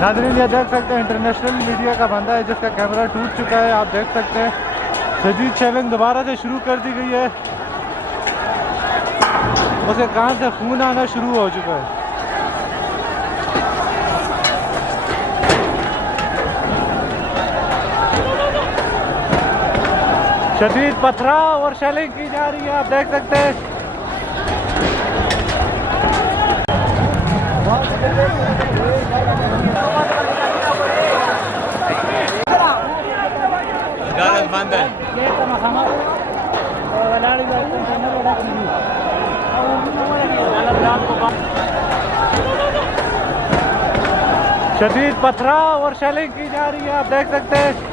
नाज़रीन ये देख सकते हैं इंटरनेशनल मीडिया का बंदा है जिसका कैमरा टूट चुका है। आप देख सकते हैं शदीद चैलेंज दोबारा से शुरू कर दी गई है। उसके कान से खून आना शुरू हो चुका है। शदीद पथराव और शेलिंग की जा रही है, आप देख सकते हैं। बंद है। शदीद पथराव और शेलिंग की जा रही है, आप देख सकते हैं।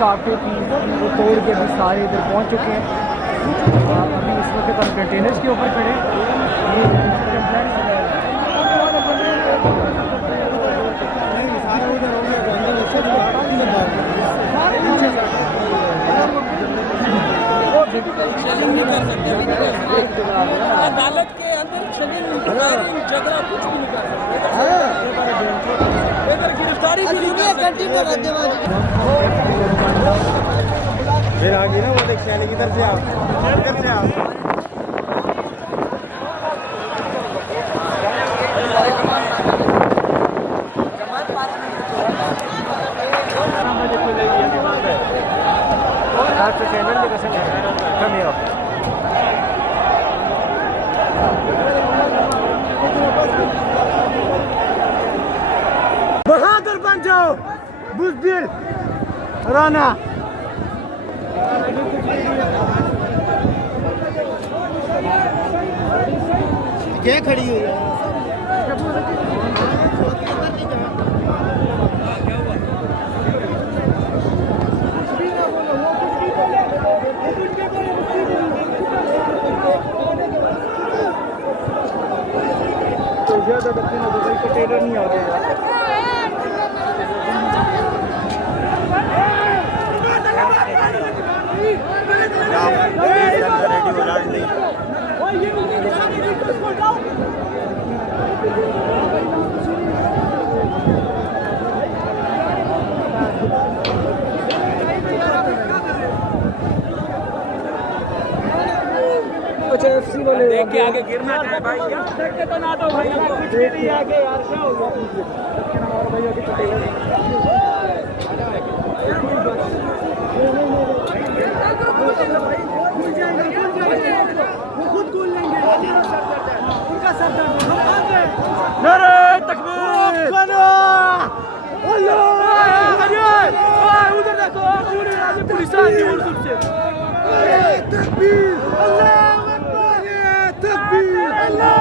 काफ़ी थी वो तोड़ के अभी सारे इधर पहुंच चुके हैं। अभी इस वक्त हम कंटेनर्स के ऊपर खड़े अदालत के अंदर चलिए झगड़ा कुछ भी नहीं कर सकते गिरफ्तारी फिर आगे ना वो देख शैली किधर से आप इधर से आप बहादुर बन जाओ बुज़दिल राना। क्या खड़ी हुई है तो ज्यादा दक्षिण दुबई का टेलर नहीं आ गया। एफसी वाले देख के आगे गिरना है भाई देख के तो ना दो भाई कुछ भी नहीं आगे यार क्या हो गया हमारा भाई आगे चलेगा वो खुद गोल लेंगे उनका सर दर्द है हम आगे नारे तकबीर अल्लाह उधर देखो पूरे राज्य पुलिस आ गई उर्दू से तकबीर अल्लाह अकबर तकबीर अल्लाह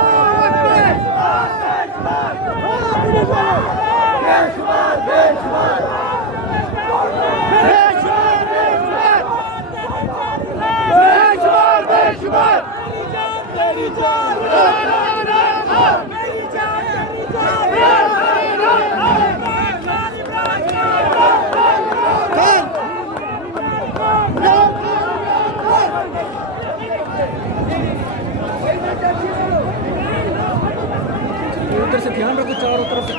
उधर से ध्यान रखो चारों तरफ से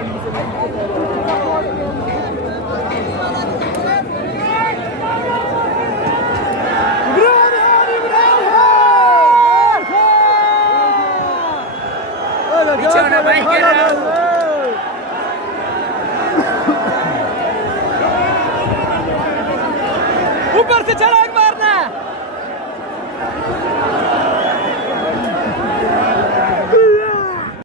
ऊपर से चला